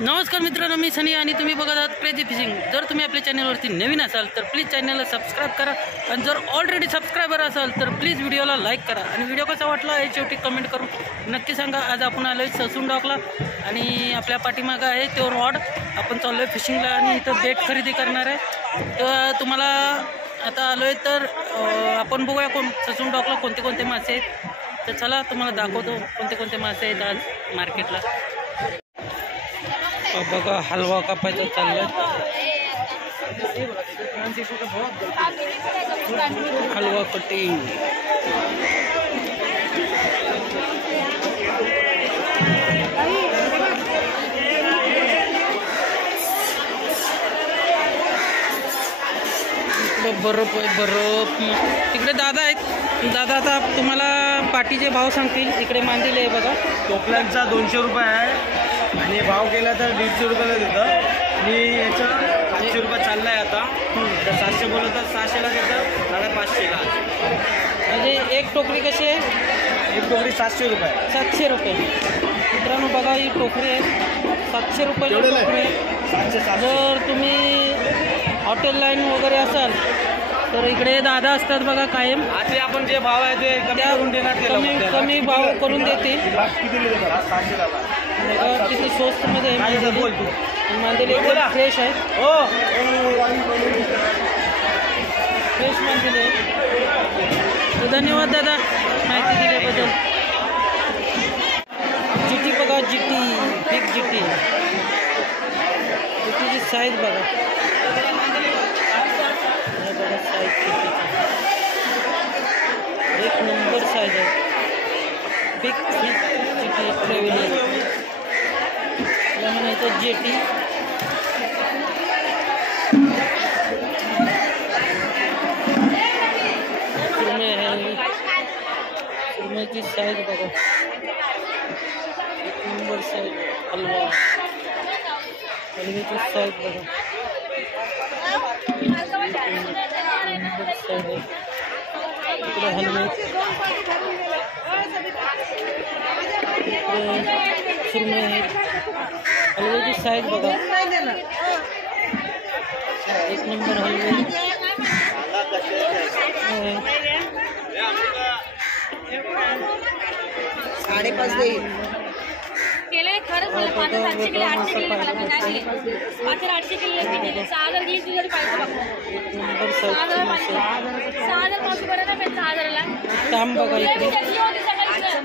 नमस्कार मित्रांनो, मी सनी आणि तुम्ही बघत आहात क्रेझी फिशिंग। जर तुम्ही आपल्या चॅनलवरती नवीन असाल तर प्लीज चॅनलला सबस्क्राईब करा आणि जर ऑलरेडी सबस्क्रायबर असाल तर प्लीज व्हिडिओला लाईक करा आणि व्हिडिओ कसा वाटला हे शेवटी कमेंट करून नक्की सांगा। आज आपण आलो आहे ससून डॉकला आणि आपल्या पाठीमागं आहे तो रॉड। आपण चाललो आहे फिशिंगला आणि इथं बेट खरेदी करणार आहे। तर तुम्हाला आता आलो आहे तर आपण बघूया ससून डॉकला कोणते कोणते मासे आहेत। तर चला तुम्हाला दाखवतो कोणते कोणते मासे आहेत आज मार्केटला। बघा हलवा कापायचा चाललाय, हलवा कटिंग। बर्फ आहे, बर्फ। तिकडे दादा आहेत, दादा आता तुम्हाला पाटीचे भाव सांगतील। इकडे मांदिले आहे बघा, टोपल्यांचा 200 रुपये आहे आणि भाव केला तर 150 रुपयाला देतं आणि याचा 500 रुपये चालला आहे आता। तर 700 बोललं तर 600ला देतं, 550ला। म्हणजे एक टोकरी कशी आहे? एक टोकरी 700 रुपये। 700 रुपये मित्रांनो, बघा ही टोकरी आहे 700 रुपयाला टोकरी आहे। 700। जर तुम्ही हॉटेल लाईन वगैरे असाल तर इकडे दादा असतात बघा कायम। आता आपण जे भाव आहे ते कमी करून देणार, कमी भाव करून देतील। किती देतात? 600ला। किती स्वस्तमध्ये मांदेली एकदम फ्रेश आहे, हो फ्रेश मांदेली आहे। धन्यवाद दादा माहिती दिल्याबद्दल। जीटी बघा, जीटी बिग जीटी, जीटीची साईज बघा, साईज एक नंबर साईज आहे। बिग जीटी ट्रॅव्हलिंग म्हणायचं जेटी। सुरमई आहे, सुरमईची साईज बघा, एक नंबर साईज। हलवा, हलव्याची साईज बघा, नंबर साईज आहे। इकडे हलवे, इकडे सुरमई आहे, हलव्याची साईज बघा, एक नंबर हलवे। 5.5 देईल केले खरंच मला 700 किलो 800 किलो मला नाही 800 किलो सागर घे तुझ्या पाहिजे बघा। सागर कॉफी बरं ना 6000 ला काम बघा। इकडे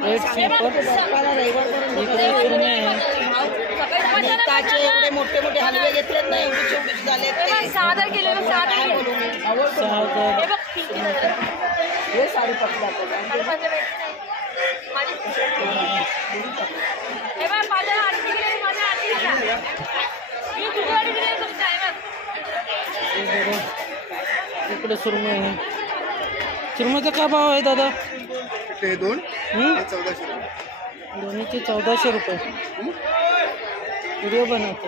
रेड स्लीपर, इकडे सुरमई आहे। ताचे एवढे मोठे मोठे हलवे घेतलेत ना, एवढे छोटे झाले ते 6000 किलो 6000 हे बघ हे 5.5 दाखव इकडे सुरमई आहे। सुरमईचा काय भाव आहे दादा? ते 2 1400 रुपये, दोन्हीचे 1400 रुपये। व्हिडिओ बनवतो।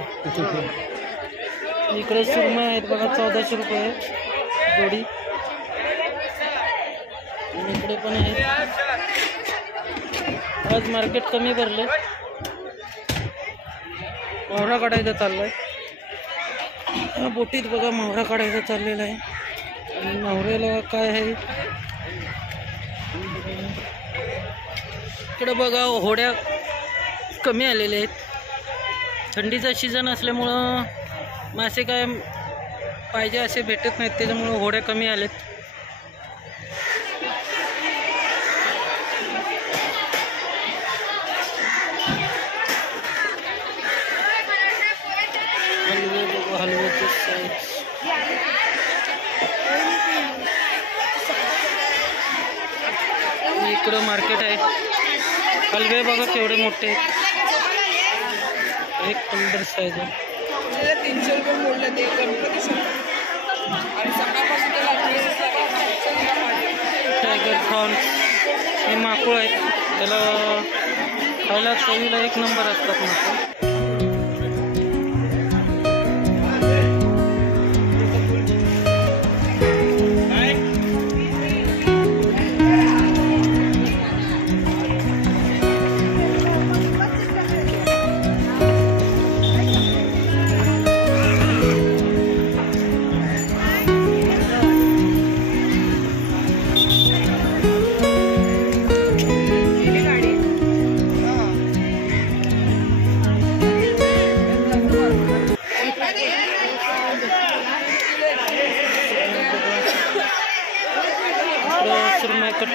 इकडे सुरमई आहेत बघा, 1400 रुपये जोडी। इकडे पण आहे। आज मार्केट कमी भरले। मोहरा काढायचा चाललाय, बोटीत बघा मोहरा काढायचा चाललेला आहे। आणि मोहऱ्याला काय आहे इकडे बघा, होड्या कमी आलेल्या आहेत। थंडीचा सीझन असल्यामुळं मासे काय पाहिजे असे भेटत नाहीत, त्याच्यामुळं होड्या कमी आलेत। हलवे बघा, हलव्याची साईज। इकडं मार्केट आहे, हलवे बघा केवढे मोठे आहेत, एक नंबर साईज आहे। 300 रुपये बोलले ते गणपती आणि सकाळपासून टायगर प्रॉन्स हे माकुळ आहेत, त्याला खायला चवीला एक नंबर असतात माकुळ।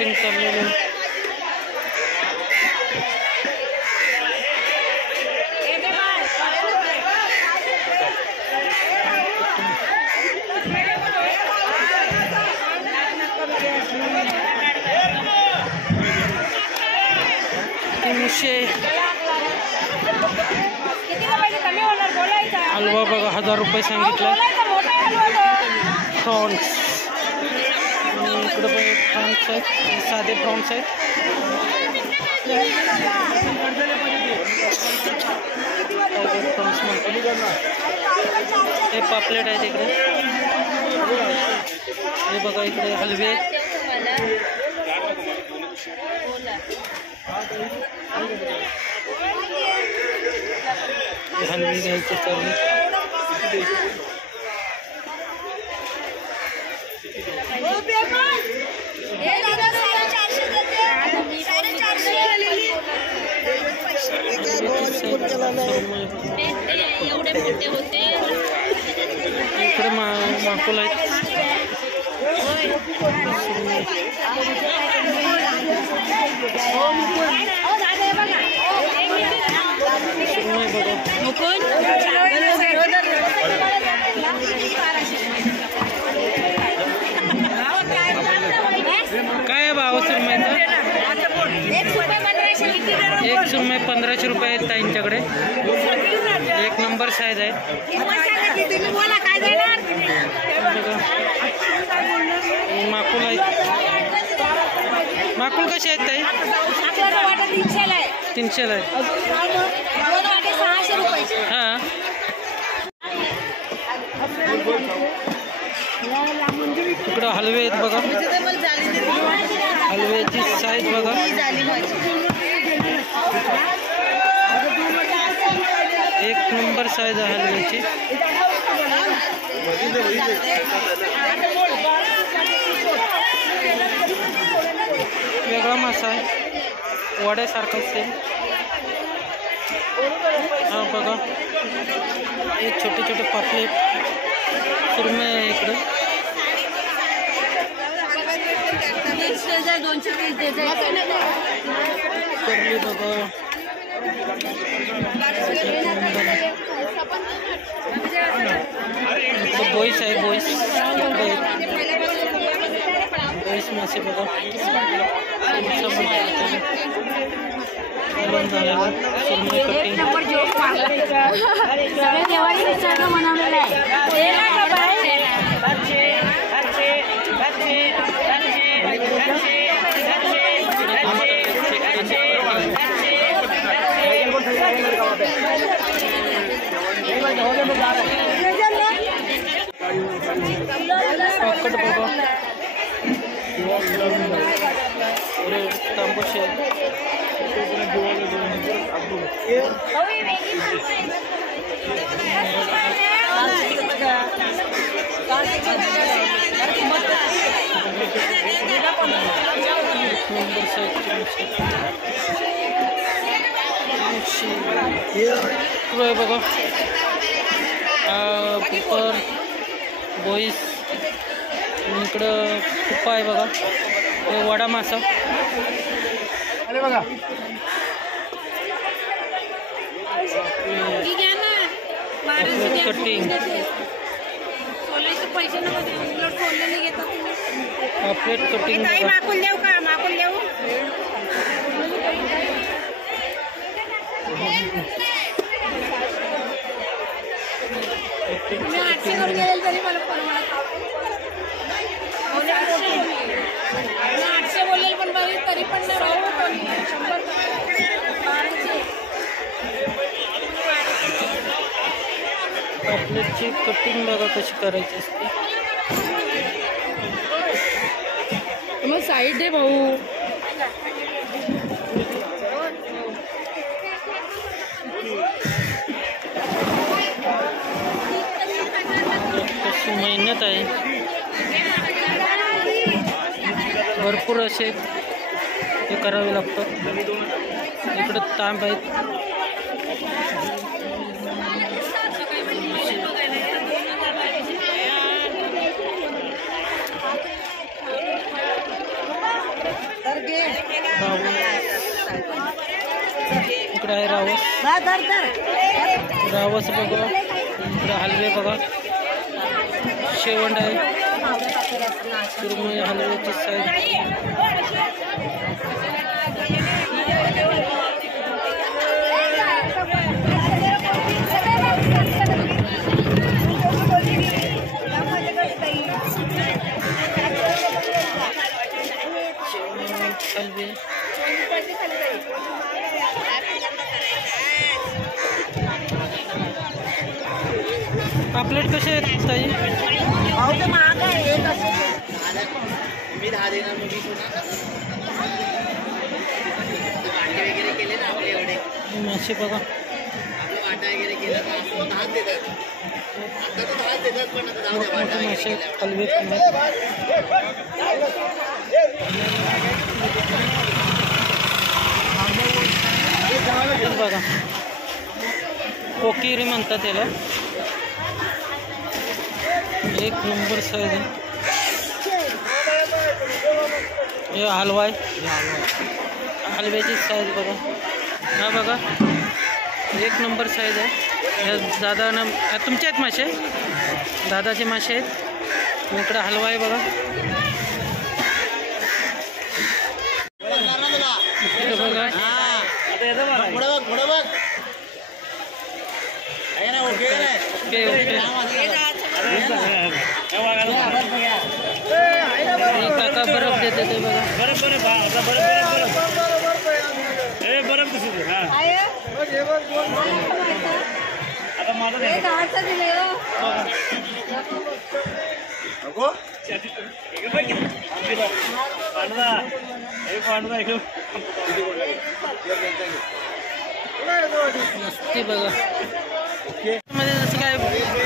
कटिंग चाललेलं आहे. हलवा बघा 1000 रुपये सांगितलं. प्रॉन्स इकडं बघा प्रॉन्स आहेत, साधे प्रॉन्स आहेत. प्रॉन्स हे पापलेट आहेत इकडे. हे बघा इकडे हलवे हलवे घ्यायचे सर्व. इकडे माकुल आहेत. काय आहे भाव सुरमईचा? एक सुरमई 1500 रुपये आहेत ताईंच्याकडे. एक नंबर साईज आहे. माकुल आहेत. माकुल कसे आहेत ताई? 300 आहेत. हां इकडं हलवे आहेत बघा. हलव्याची साईज बघा. एक नंबर साईज आहे हलव्याची. वेगळा मासा आहे, वड्यासारखा असेल. हा बघा हे छोटे छोटे पापलेट सुरमई आहे इकडे. करली बघा. बोईस आहे. बोईस मासे बघा. सुरमई कटिंग पकड बघा. तांबूस आहे. नंबर साईज बघा. कुपर बोईस. इकडं कुप्पा आहे बघा. हे वडा मासा. अरे बघा कटिंग पापलेट कटिंग माकुल देऊ का? माकुल देऊ. तुम्ही 800 करून गेले तरी मला परवडत. 800 बोलेल पण बरी तरी पण नाही राहू. 100 पापलेटची कटिंग बघा कशी करायची असते. मग साईड दे भाऊ. कशी मेहनत आहे. भरपूर असे हे करावे लागतात. इकडं तांब आहेत. रावस बघा, इकडं हलवे बघा, शेवंड आहे, सुरमई हलव्याची साईज. हलवे पापलेट कसे आहेत ताई? महाग आहे. मी 10 देणार. वाटे वगैरे केले ना आपले एवढे मासे बघा, वाटा वगैरे केलं तर 10 देतात. आता तर 10 देतात, पण आता जाऊ द्या. वाटा मासे हलवे पण आहेत. बघा कोकिरी म्हणतात त्याला, एक नंबर साईज आहे. हे हलवा आहे, हलव्याची साईज बघा. हा बघा एक नंबर साईज आहे. ह्या दादानं तुमचे आहेत मासे, दादाचे मासे आहेत. इकडं हलवा आहे बघा. इकडे बघा ओके ओके. काका बर्फ देते ते बघा. मस्ती बघा. मध्ये जसं काय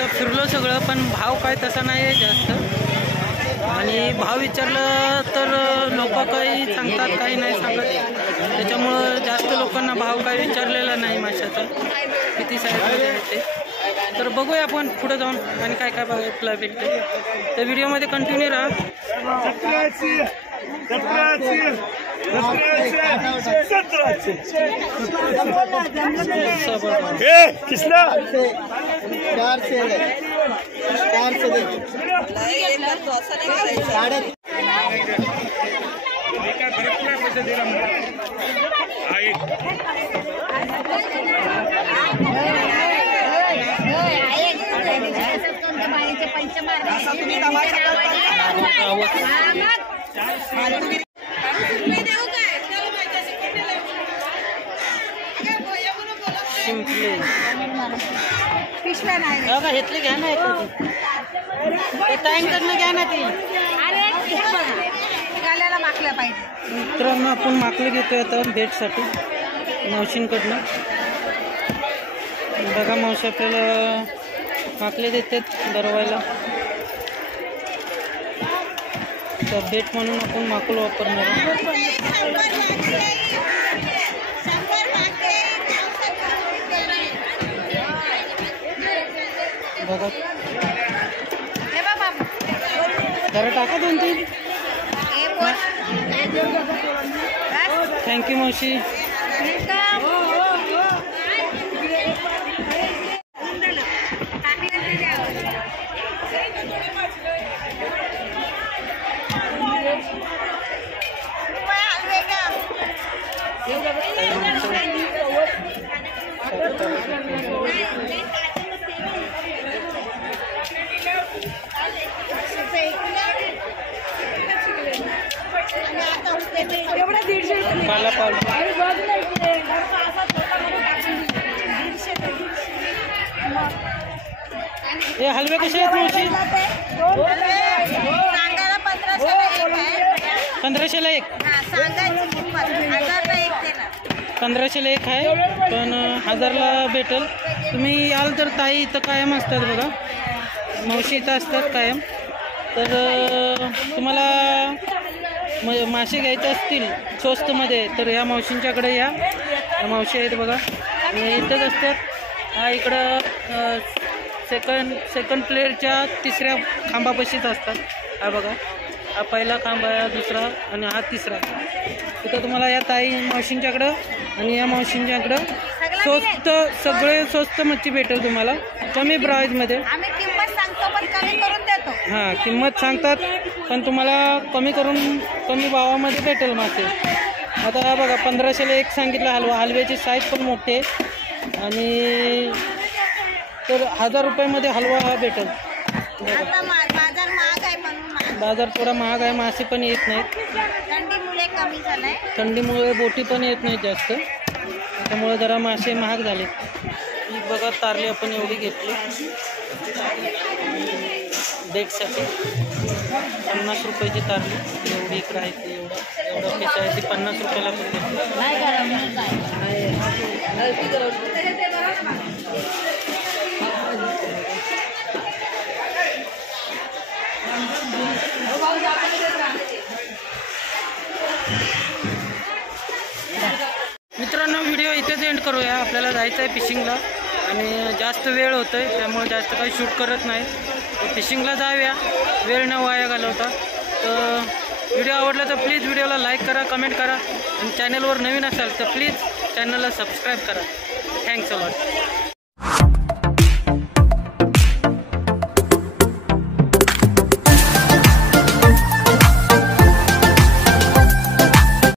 फिरलो सगळं, पण भाव काय तसा नाही आहे जास्त. आणि भाव विचारलं तर लोक काही सांगतात, काही नाही सांगत. त्याच्यामुळं जास्त लोकांना भाव काही विचारलेला नाही माशाचा, किती साईजमध्ये आहे ते. तर बघूया आपण पुढे जाऊन आणि काय काय बघायला भेटते. तर व्हिडिओमध्ये कंटिन्यू राहा. पिशव्या नाही घेतली घ्या ना, टाइम करणं घ्या ना ती. गाल्याला माकल्या पाहिजे. मित्रांनो आपण माकले घेतोय आता डेटसाठी मावशींकडनं. बघा मावशी आपल्याला माकले देतात दरवायला. तर भेट म्हणून आपण माकूल वापरणार बघा. जरा टाका 2-3. थँक्यू मावशी. पाला पावला हे हलवे कसे आहेत मावशी? 1500ला एक. 1500ला एक आहे, पण 1000ला भेटेल. तुम्ही याल तर ताई इथं कायम असतात बघा, मावशी इथं असतात कायम. तर तुम्हाला मासे घ्यायचे असतील स्वस्तमध्ये तर या मावशींच्याकडे या. मावशी आहेत बघा, इथंच असतात. हा इकडं सेकंड प्लेअरच्या 3ऱ्या खांबापाशीच असतात. हा बघा, हा पहिला खांब आहे, दुसरा आणि हा 3रा. तिथं तुम्हाला या ताई मावशींच्याकडं आणि या मावशींच्याकडं स्वस्त सगळे स्वस्त मच्छी भेटेल तुम्हाला कमी प्राईजमध्ये. आम्ही किंमत सांगतो पण कमी करून देतो. हां किंमत सांगतात पण तुम्हाला कमी भावामध्ये भेटेल मासे. आता हा बघा 1500ला एक सांगितलं हलवा. हलव्याची साईज पण मोठी आहे आणि तर 1000 रुपयामध्ये हलवा हा भेटेल. आता बाजार महाग आहे म्हणून बाजार थोडा महाग आहे. मासे पण येत नाहीत. थंडीमुळे कमी झालाय. थंडीमुळे बोटी पण येत नाहीत जास्त, त्यामुळे जरा मासे महाग झाले. ही बघा तारली आपण एवढी घेतली डेटसाठी 50 रुपयाची तारली. एवढी इकडं आहे ती एवढं पीस आहे ती 50 रुपयाला पण घेतली. मित्रांनो व्हिडिओ इथेच एंड करूया. आपल्याला जायचं आहे फिशिंगला आणि जास्त वेळ होतो आहे त्यामुळे जास्त काही शूट करत नाही. तर फिशिंगला जाऊया वेळ न वाया घालवता. तर व्हिडिओ आवडला तर प्लीज व्हिडिओला लाईक करा, कमेंट करा आणि चॅनलवर नवीन असाल तर प्लीज चॅनलला सबस्क्राईब करा. Thanks a lot.